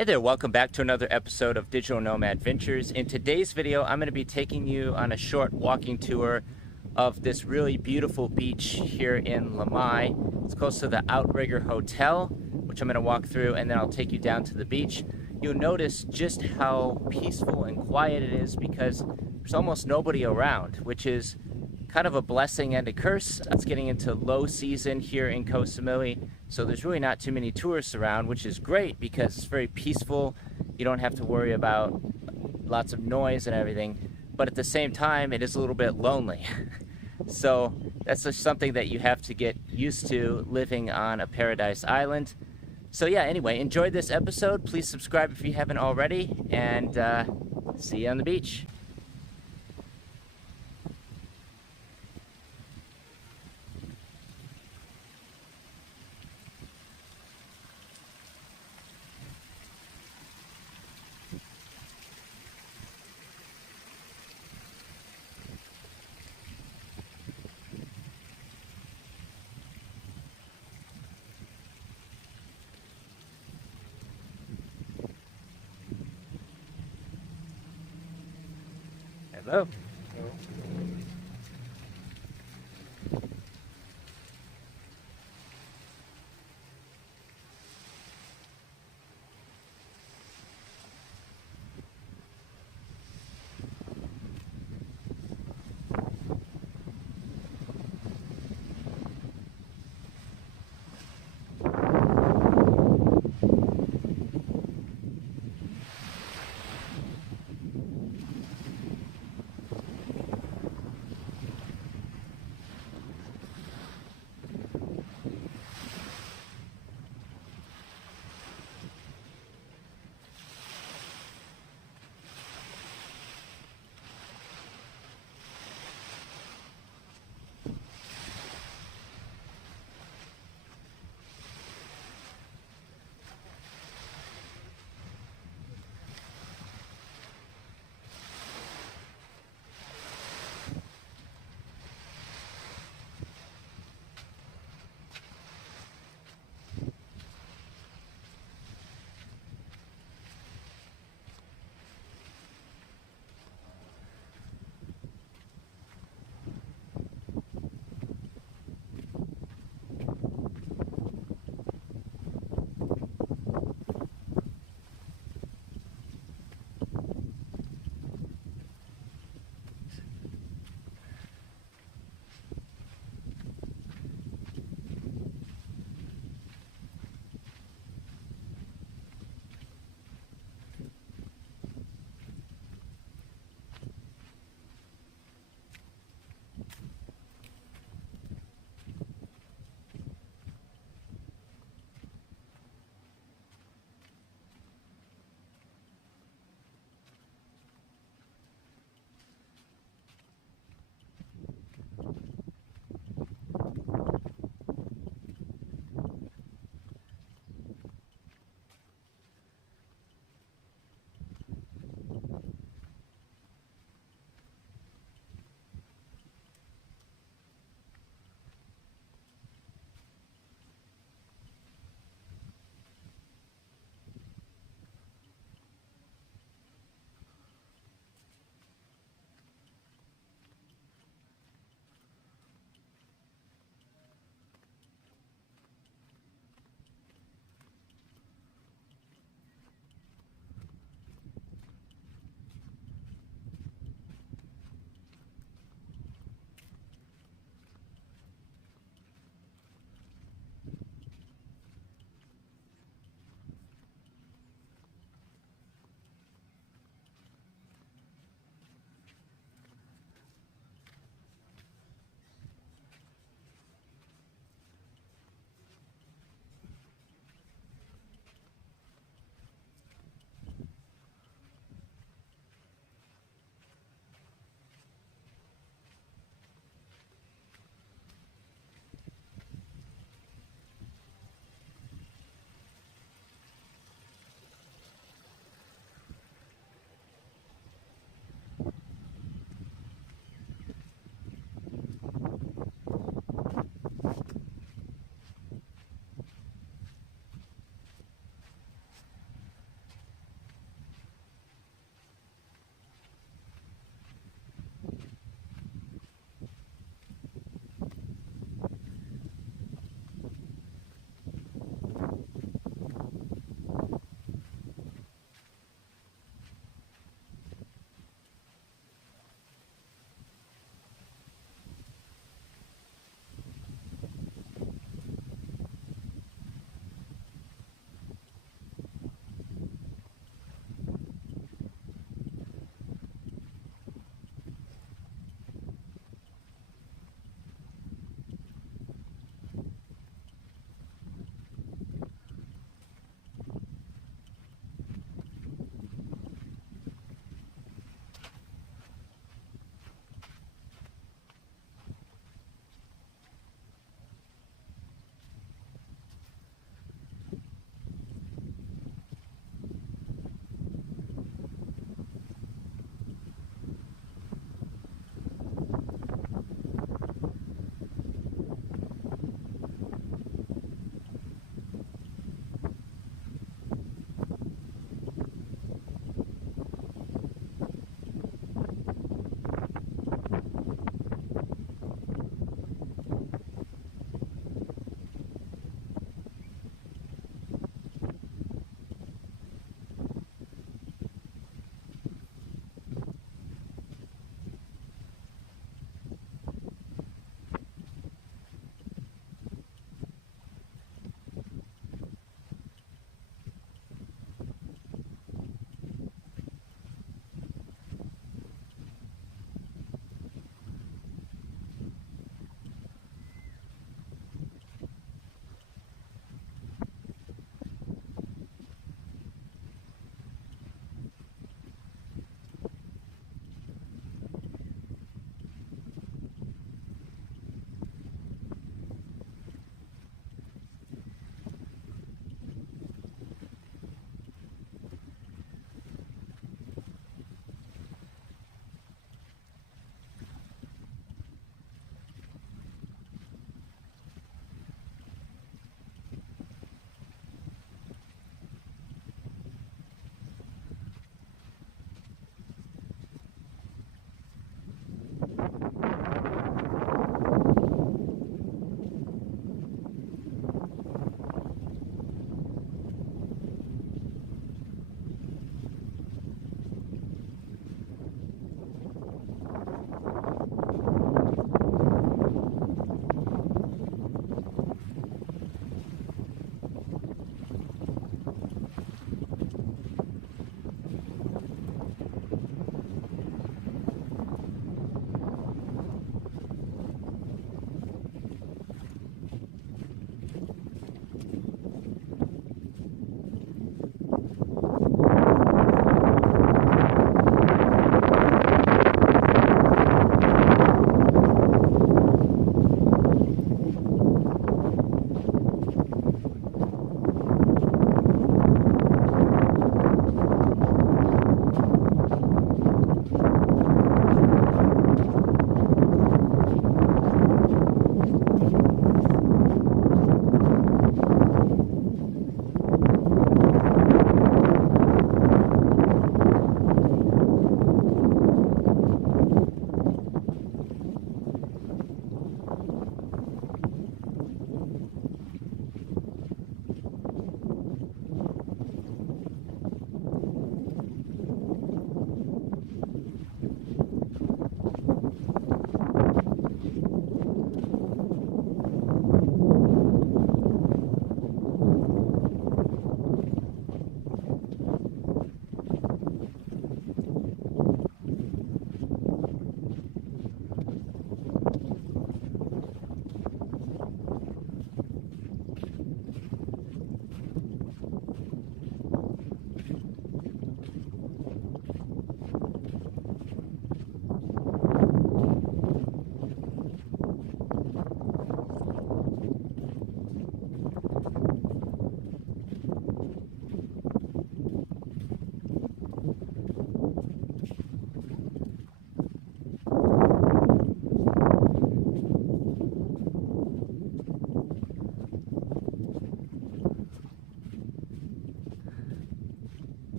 Hey there, welcome back to another episode of Digital Nomad Ventures. In today's video, I'm going to be taking you on a short walking tour of this really beautiful beach here in Lamai. It's close to the Outrigger Hotel, which I'm going to walk through, and then I'll take you down to the beach. You'll notice just how peaceful and quiet it is because there's almost nobody around, which is kind of a blessing and a curse. It's getting into low season here in Koh Samui, so there's really not too many tourists around, which is great because it's very peaceful. You don't have to worry about lots of noise and everything, but at the same time, it is a little bit lonely. So that's just something that you have to get used to living on a paradise island. So yeah, anyway, enjoyed this episode. Please subscribe if you haven't already, and see you on the beach. Hello.